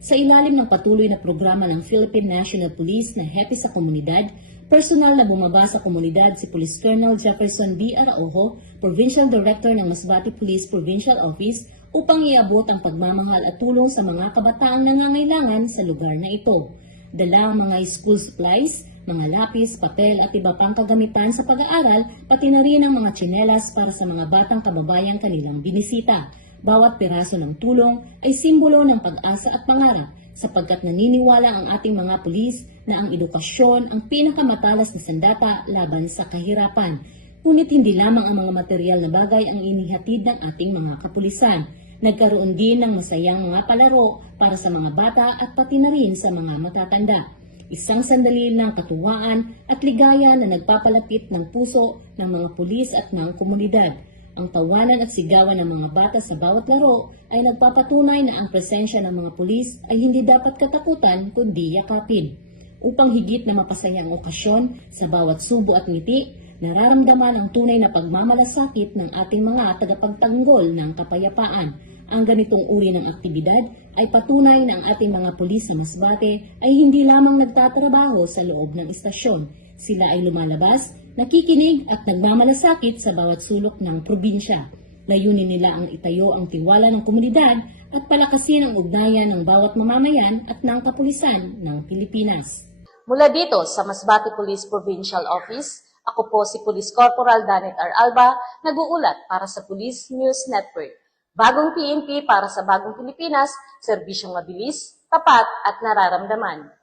Sa ilalim ng patuloy na programa ng Philippine National Police na Happy sa Komunidad, personal na bumaba sa komunidad si Police Colonel Jefferson B. Araujo, Provincial Director ng Masbate Police Provincial Office, upang iabot ang pagmamahal at tulong sa mga kabataang nangangailangan sa lugar na ito. Dala ang mga school supplies, mga lapis, papel at iba pang kagamitan sa pag-aaral, pati na rin ang mga tsinelas para sa mga batang kababayang kanilang binisita. Bawat piraso ng tulong ay simbolo ng pag-asa at pangarap, sapagkat naniniwala ang ating mga pulis na ang edukasyon ang pinakamatalas na sandata laban sa kahirapan. Ngunit hindi lamang ang mga material na bagay ang inihatid ng ating mga kapulisan. Nagkaroon din ng masayang mga palaro para sa mga bata at pati na rin sa mga matatanda. Isang sandali ng katuwaan at ligaya na nagpapalapit ng puso ng mga pulis at ng komunidad. Ang tawanan at sigawan ng mga bata sa bawat laro ay nagpapatunay na ang presensya ng mga pulis ay hindi dapat katakutan kundi yakapin. Upang higit na mapasaya ang okasyon sa bawat subo at ngiti, nararamdaman ang tunay na pagmamalasakit ng ating mga tagapagtanggol ng kapayapaan. Ang ganitong uri ng aktibidad ay patunay na ang ating mga pulis sa Masbate ay hindi lamang nagtatrabaho sa loob ng istasyon. Sila ay lumalabas, nakikinig at nagmamalasakit sa bawat sulok ng probinsya. Layunin nila ang itayo ang tiwala ng komunidad at palakasin ang ugnayan ng bawat mamamayan at ng kapulisan ng Pilipinas. Mula dito sa Masbate Police Provincial Office, ako po si Police Corporal Danet R. Alba, nag-uulat para sa Police News Network. Bagong PNP para sa bagong Pilipinas, serbisyong mabilis, tapat at nararamdaman.